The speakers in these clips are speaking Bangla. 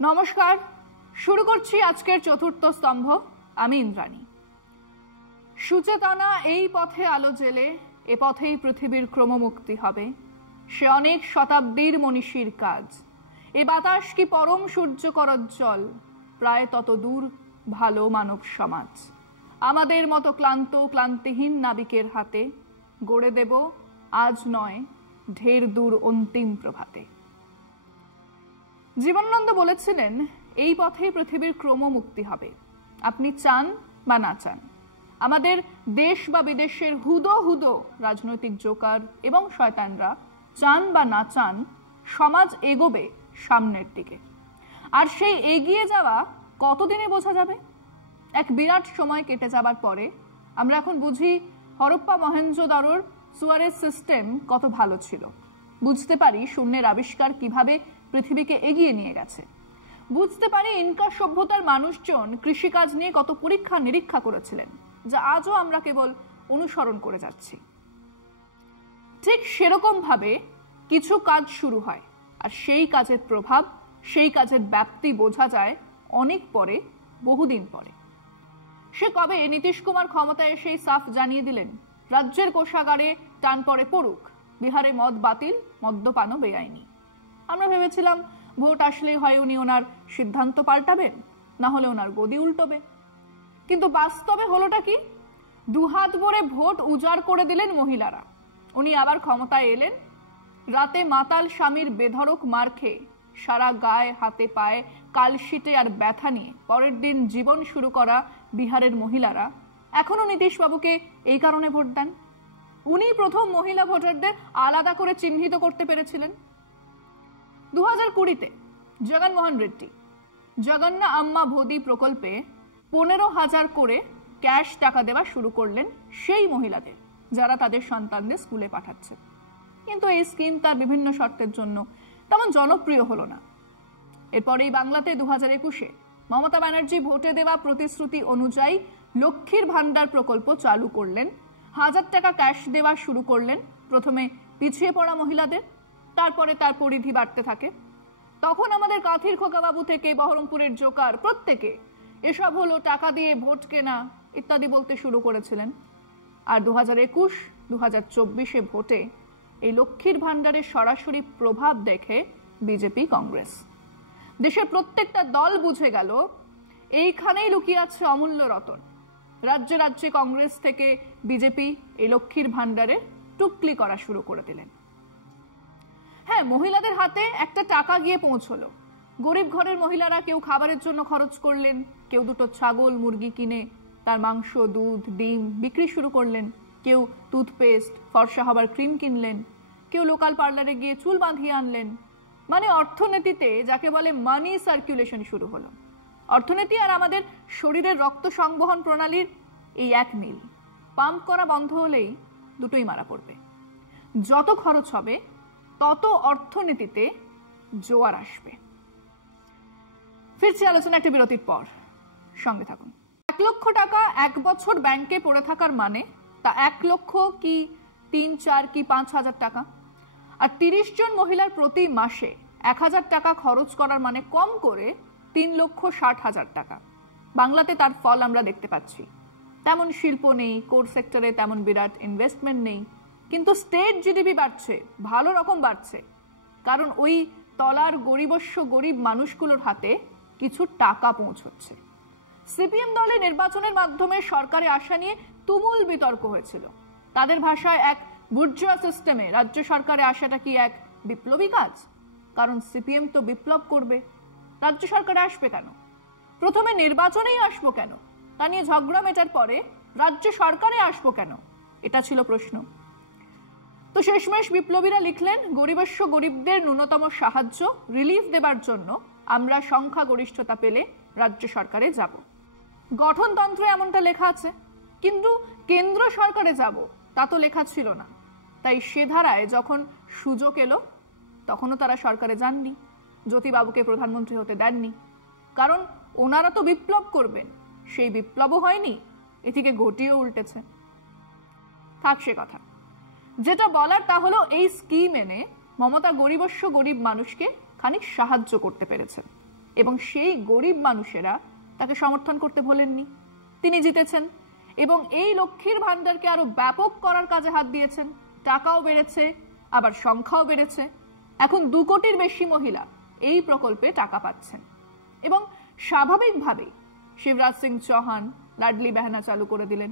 নমস্কার, শুরু করছি আজকের চতুর্থ স্তম্ভ। আমি ইন্দ্রাণী। সুচেতনা এই পথে আলো জেলে, এ পথেই পৃথিবীর ক্রমমুক্তি হবে। সে অনেক শতাব্দীর মনীষীর কাজ। এ বাতাস কি পরম সূর্য করজ্জ্বল, প্রায় তত দূর ভালো মানব সমাজ। আমাদের মতো ক্লান্তিহীন নাবিকের হাতে গড়ে দেব আজ নয় ঢের দূর অন্তিম প্রভাতে। জীবনানন্দ বলেছিলেন, এই পথেই পৃথিবীর ক্রমমুক্তি হবে। আপনি চান বা না চান, আমাদের দেশ বা বিদেশের হুদো হুদো রাজনৈতিক জোকার এবং শয়তানরা চান বা না চান, সমাজ এগোবে সামনের দিকে। আর সেই এগিয়ে যাওয়া কতদিনে বোঝা যাবে? এক বিরাট সময় কেটে যাবার পরে আমরা এখন বুঝি হরপ্পা মহেঞ্জোদারোর সুয়ারেজ সিস্টেম কত ভালো ছিল। বুঝতে পারি শূন্যের আবিষ্কার কিভাবে পৃথিবীকে এগিয়ে নিয়ে গেছে। বুঝতে পারি ইনকা সভ্যতার মানুষজন কৃষিকাজ নিয়ে কত পরীক্ষা নিরীক্ষা করেছিলেন, যা আজও আমরা কেবল অনুসরণ করে যাচ্ছি। ঠিক সেরকম ভাবে কিছু কাজ শুরু হয়, আর সেই কাজের প্রভাব, সেই কাজের ব্যাপ্তি বোঝা যায় অনেক পরে, বহুদিন পরে। সে কবে নীতিশ কুমার ক্ষমতায় এসেই সাফ জানিয়ে দিলেন, রাজ্যের কোষাগারে টান পড়ে পড়ুক, বিহারে মদ বাতিল, মদ্যপানও বেআইনি। আমরা ভেবেছিলাম ভোট আসলেই হয় উনি ওনার সিদ্ধান্ত পাল্টাবেন, না হলে ওনার গদি উল্টবে। কিন্তু বাস্তবে হলোটা কি? দুহাত ভরে ভোট উজাড় করে দিলেন মহিলারা। উনি আবার ক্ষমতায় এলেন। রাতে মাতাল স্বামীর বেধড়ক মার খেয়ে সারা গায়ে হাতে পায়ে কালশিটে আর ব্যথা নিয়ে পরের দিন জীবন শুরু করা বিহারের মহিলারা এখনো নীতিশবাবুকে এই কারণে ভোট দেন। উনি প্রথম মহিলা ভোটারদের আলাদা করে চিহ্নিত করতে পেরেছিলেন। 2020-তে জগনমোহন রেড্ডি জগন্না আম্মা ভোদি প্রকল্পে 15,000 করে ক্যাশ টাকা দেওয়া শুরু করলেন সেই মহিলাদের যারা তাদের সন্তানদের স্কুলে পাঠাচ্ছে। কিন্তু এই স্কিম তার বিভিন্ন শর্তের জন্য তেমন জনপ্রিয় হলো না। এরপরেই বাংলাতে 2021-এ মমতা ব্যানার্জি ভোটে দেওয়া প্রতিশ্রুতি অনুযায়ী লক্ষ্মীর ভান্ডার প্রকল্প চালু করলেন। 1000 টাকা ক্যাশ দেওয়া শুরু করলেন প্রথমে পিছিয়ে পড়া মহিলাদের, তারপরে তার পরিধি বাড়তে থাকে। তখন আমাদের কাঁথির খোকাবাবু থেকে বহরমপুরের জোকার প্রত্যেকে এসব হলো টাকা দিয়ে ভোট কেনা ইত্যাদি বলতে শুরু করেছিলেন। আর 2021-2024 ভোটে এই লক্ষ্মীর ভান্ডারের সরাসরি প্রভাব দেখে বিজেপি, কংগ্রেস, দেশের প্রত্যেকটা দল বুঝে গেল এইখানেই লুকিয়ে আছে অমূল্য রতন। রাজ্যে রাজ্যে কংগ্রেস থেকে বিজেপি এই লক্ষ্মীর ভান্ডারে টুকলি করা শুরু করে দিলেন। হ্যাঁ, মহিলাদের হাতে একটা টাকা গিয়ে পৌঁছলো। গরিব ঘরের মহিলারা কেউ খাবারের জন্য খরচ করলেন, কেউ দুটো ছাগল মুরগি কিনে তার মাংস, দুধ, ডিম বিক্রি শুরু করলেন, কেউ টুথপেস্ট, ফর্সা হবার ক্রিম কিনলেন, কেউ লোকাল পার্লারে গিয়ে চুল বাঁধিয়ে আনলেন। মানে অর্থনীতিতে যাকে বলে মানি সার্কুলেশন শুরু হলো। অর্থনীতি আর আমাদের শরীরের রক্ত সংবহন প্রণালীর এই এক মিল। পাম্প করা বন্ধ হলেই দুটোই মারা পড়বে। যত খরচ হবে তত অর্থনীতিতে জোয়ার আসবে। ফিরছি আলোচনা একটা বিরতির পর, সঙ্গে থাকুন। 1 লক্ষ টাকা 1 বছর ব্যাংকে পড়ে থাকার মানে তা 1 লক্ষ কি 3, 4 কি 5,000 টাকা। আর 30 জন মহিলার প্রতি মাসে 1,000 টাকা খরচ করার মানে কম করে 3,60,000 টাকা। বাংলাতে তার ফল আমরা দেখতে পাচ্ছি। তেমন শিল্প নেই, কোর সেক্টরে তেমন বিরাট ইনভেস্টমেন্ট নেই, কিন্তু স্টেট জিডিপি বাড়ছে, ভালো রকম বাড়ছে। কারণ ওই তলার গরিবস্য গরিব মানুষগুলোর হাতে কিছু টাকা পৌঁছচ্ছে। সিপিএম দলের নির্বাচনের মাধ্যমে সরকারে আসা নিয়ে তুমুল বিতর্ক হয়েছিল। তাদের ভাষায় এক বুর্জোয়া সিস্টেমে রাজ্য সরকারে আসাটা কি এক বিপ্লবী কাজ? কারণ সিপিএম তো বিপ্লব করবে, রাজ্য সরকারে আসবে কেন? প্রথমে নির্বাচনেই আসবো কেন? তা নিয়ে ঝগড়া মেটার পরে রাজ্য সরকারে আসবো কেন? এটা ছিল প্রশ্ন। তো শেষমেশ বিপ্লবীরা লিখলেন, গরিবস্য গরিবদের ন্যূনতম সাহায্য রিলিফ দেবার জন্য আমরা সংখ্যাগরিষ্ঠতা পেলে রাজ্য সরকারে যাব। গঠনতন্ত্রে এমনটা লেখা আছে, কিন্তু কেন্দ্র সরকারে যাব তা তো লেখা ছিল না। তাই সে ধারায় যখন সুযোগ এলো তখনও তারা সরকারে যাননি, জ্যোতিবাবুকে প্রধানমন্ত্রী হতে দেননি। কারণ ওনারা তো বিপ্লব করবেন, সেই বিপ্লবও হয়নি, এদিকে ঘটিয়েও উল্টেছে। থাক সে কথা। যেটা বলার তা হলো, এই স্কিম এনে মমতা গরিবস্য গরিব মানুষকে খানিক সাহায্য করতে পেরেছেন। এবং সেই গরিব মানুষেরা তাকে সমর্থন করতে ভোলেননি। তিনি জিতেছেন এবং এই লক্ষ্মীর ভান্ডারকে আরো ব্যাপক করার কাজে হাত দিয়েছেন। টাকাও বেড়েছে, আবার সংখ্যাও বেড়েছে। এখন 2 কোটির বেশি মহিলা এই প্রকল্পে টাকা পাচ্ছেন এবং স্বাভাবিকভাবেই শিবরাজ সিং চৌহান লাডলি বেহনা চালু করে দিলেন,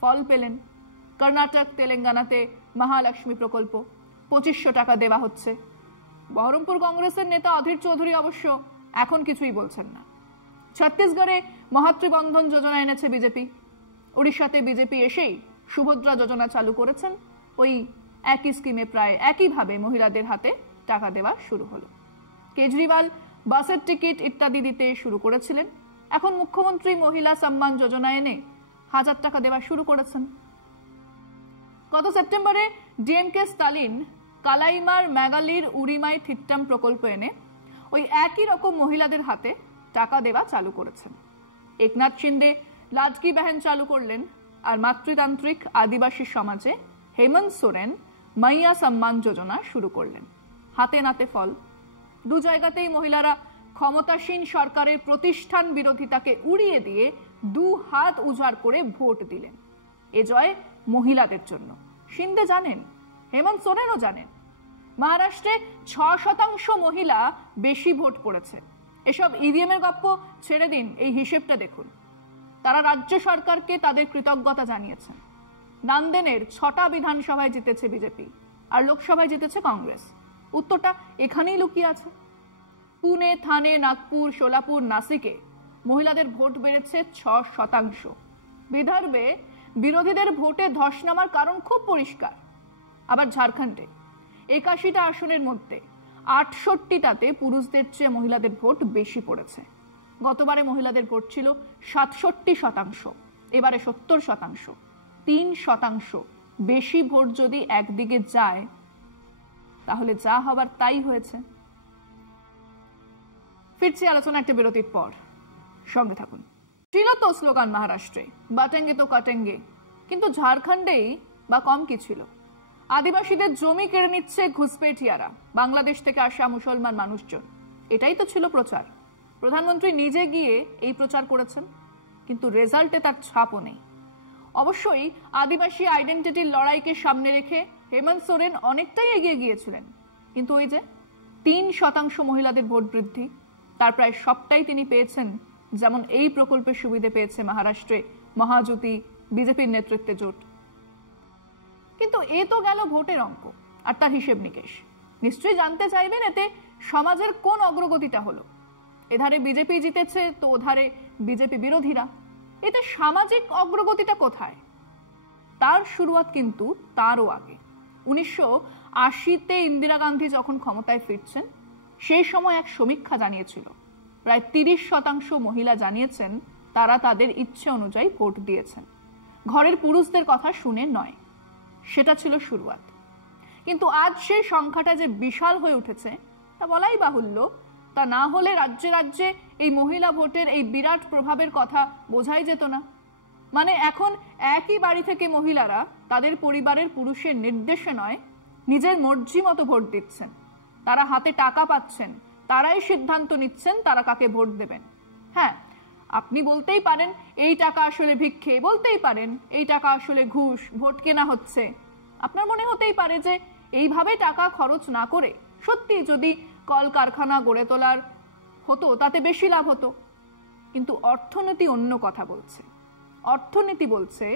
ফল পেলেন। কর্ণাটক, তেলেঙ্গানাতে মহালক্ষ্মী প্রকল্প 2500 টাকা দেওয়া হচ্ছে। বহরমপুর কংগ্রেসের নেতা অধীর চৌধুরী অবশ্য এখন কিছুই বলছেন না। ছত্তিশগড়ে মহাত্রিবন্ধন যোজনা এনেছে বিজেপি। উড়িষ্যাতে বিজেপি এসেই সুভদ্রা যোজনা চালু করেছেন। ওই একই স্কিমে প্রায় একইভাবে মহিলাদের হাতে টাকা দেওয়া শুরু হলো। কেজরিওয়াল বাসের টিকিট ইত্যাদি দিতে শুরু করেছিলেন। এখন মুখ্যমন্ত্রী মহিলা সম্মান যোজনা এনে 1000 টাকা দেওয়া শুরু করেছেন। গত সেপ্টেম্বরে ডিএমকে স্টালিন কালাইমার মেগালির উরিমাই থিট্টাম প্রকল্প এনে ওই একই রকম মহিলাদের হাতে টাকা দেওয়া চালু করেছেন। একনাথ শিন্দে লাডকি বেহেন চালু করলেন, আর মাতৃতান্ত্রিক আদিবাসী সমাজে হেমন্ত সোরেন মাইয়া সম্মান যোজনা শুরু করলেন। হাতে নাতে ফল। 2 জায়গাতেই মহিলারা ক্ষমতাসীন সরকারের প্রতিষ্ঠান বিরোধিতাকে উড়িয়ে দিয়ে 2 হাত উজাড় করে ভোট দিলেন। এ জয় মহিলাদের জন্য। শিন্দে জানেন, হেমন্ত সোরেনও জানেন, মহারাষ্ট্রে 6% মহিলা বেশি ভোট পড়েছে। এসব ইভিএম এর গপ্প ছেড়ে দিন, এই হিসেবটা দেখুন। তারা রাজ্য সরকারকে তাদের কৃতজ্ঞতা জানিয়েছেন। নান্দেনের 6টা বিধানসভায় জিতেছে বিজেপি, আর লোকসভায় জিতেছে কংগ্রেস। উত্তরটা এখানেই লুকিয়ে আছে। পুনে, থানে, নাগপুর, সোলাপুর, নাসিকে মহিলাদের ভোট বেড়েছে 6%। বিদর্ভে বিরোধীদের ভোটে ধস নামার কারণ খুব পরিষ্কার। আবার ঝাড়খণ্ডে 81টা আসনের মধ্যে 68টাতে পুরুষদের চেয়ে মহিলাদের ভোট বেশি পড়েছে। গতবারে মহিলাদের ভোট ছিল 67%, এবারে 70%। 3% বেশি ভোট যদি একদিকে যায়, তাহলে যা হবার তাই হয়েছে। ফিরছি আলোচনা একটা বিরতির পর, সঙ্গে থাকুন। ছিল তো স্লোগান মহারাষ্ট্রে, বাটেঙ্গে তো কাটেঙ্গে, কিন্তু ঝাড়খণ্ডেই বা কম কি ছিল? আদিবাসীদের জমি কেড়ে নিচ্ছে ঘুষপেঠিয়ারা, বাংলাদেশ থেকে আসা মুসলমান মানুষজন। এটাই তো ছিল প্রচার। প্রধানমন্ত্রী নিজে গিয়ে এই প্রচার করেছেন, কিন্তু রেজাল্টে তার ছাপও নেই। অবশ্যই আদিবাসী আইডেন্টিটির লড়াইকে সামনে রেখে হেমন্ত সোরেন অনেকটাই এগিয়ে গিয়েছিলেন, কিন্তু ওই যে 3% মহিলাদের ভোট বৃদ্ধি, তার প্রায় সবটাই তিনি পেয়েছেন। যেমন এই প্রকল্পের সুবিধে পেয়েছে মহারাষ্ট্রে মহাজোতি বিজেপির নেতৃত্বে জোট। কিন্তু এ তো গেল ভোটের অঙ্ক আর তার হিসেব নিকেশ। নিশ্চয়ই জানতে চাইবেন এতে সমাজের কোন অগ্রগতিটা হলো। এধারে বিজেপি জিতেছে, তো ওধারে বিজেপি বিরোধীরা। এতে সামাজিক অগ্রগতিটা কোথায়? তার শুরুয়াত কিন্তু তারও আগে। 1980তে ইন্দিরা গান্ধী যখন ক্ষমতায় ফিরছেন, সেই সময় এক সমীক্ষা জানিয়েছিল প্রায় 30% মহিলা জানিয়েছেন তারা তাদের ইচ্ছে অনুযায়ী ভোট দিয়েছেন। ঘরের পুরুষদের কথা শুনে নয়। সেটা ছিল শুরুয়াত। কিন্তু আজ সেই সংখ্যাটা যে বিশাল হয়ে উঠেছে তা বলাই বাহুল্য। তা না হলে রাজ্যে রাজ্যে এই মহিলা ভোটের এই বিরাট প্রভাবের কথা বোঝাই যেত না। মানে এখন একই বাড়ি থেকে মহিলারা তাদের পরিবারের পুরুষের নির্দেশে নয়, নিজের মর্জি মতো ভোট দিচ্ছেন। তারা হাতে টাকা পাচ্ছেন, তারাই সিদ্ধান্ত নিচ্ছেন তারা কাকে ভোট দেবেন। হ্যাঁ, আপনি বলতেই পারেন এই টাকা আসলে ভিক্ষে, বলতেই পারেন এই টাকা আসলে ঘুষ, ভোট কেনা হচ্ছে। আপনার মনে হতেই পারে যে এইভাবে টাকা খরচ না করে সত্যি যদি কলকারখানা গড়ে তোলার হতো তাতে বেশি লাভ হতো। কিন্তু অর্থনীতি অন্য কথা বলছে। অর্থনীতি বলছে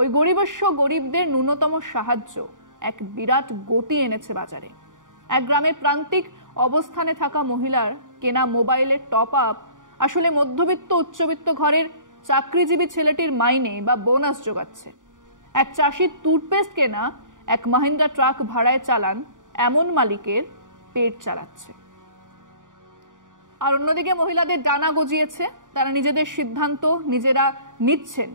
ওই গরিবস্য গরিবদের ন্যূনতম সাহায্য এক বিরাট গতি এনেছে বাজারে। এক গ্রামের প্রান্তিক অবস্থানে থাকা মহিলার কেনা মোবাইলের টপ আপ আসলে মধ্যবিত্ত উচ্চবিত্ত ঘরের চাকরিজীবী ছেলেটির মাইনে বা বোনাস যোগাচ্ছে। এক চাষির টুথপেস্ট কেনা এক মাহিন্দ্রা ট্রাক ভাড়ায় চালান এমন মালিকের পেট চালাচ্ছে। আর অন্যদিকে মহিলাদের ডানা গজিয়েছে, তারা নিজেদের সিদ্ধান্ত নিজেরা নিচ্ছেন।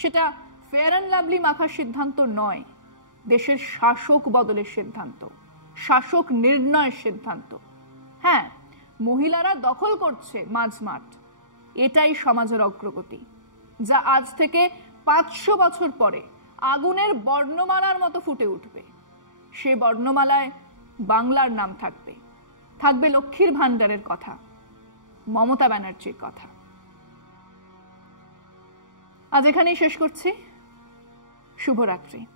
সেটা ফেয়ার অ্যান্ড লাভলি মাখার সিদ্ধান্ত নয়, দেশের শাসক বদলের সিদ্ধান্ত, শাসক নির্ণয়ের সিদ্ধান্ত। হ্যাঁ, মহিলারা দখল করছে মাঝমাঠ। এটাই সমাজের অগ্রগতি, যা আজ থেকে 500 বছর পরে আগুনের বর্ণমালার মতো ফুটে উঠবে। সে বর্ণমালায় বাংলার নাম থাকবে, থাকবে লক্ষ্মীর ভান্ডারের কথা, মমতা ব্যানার্জির কথা। আজ এখানেই শেষ করছি। শুভরাত্রি।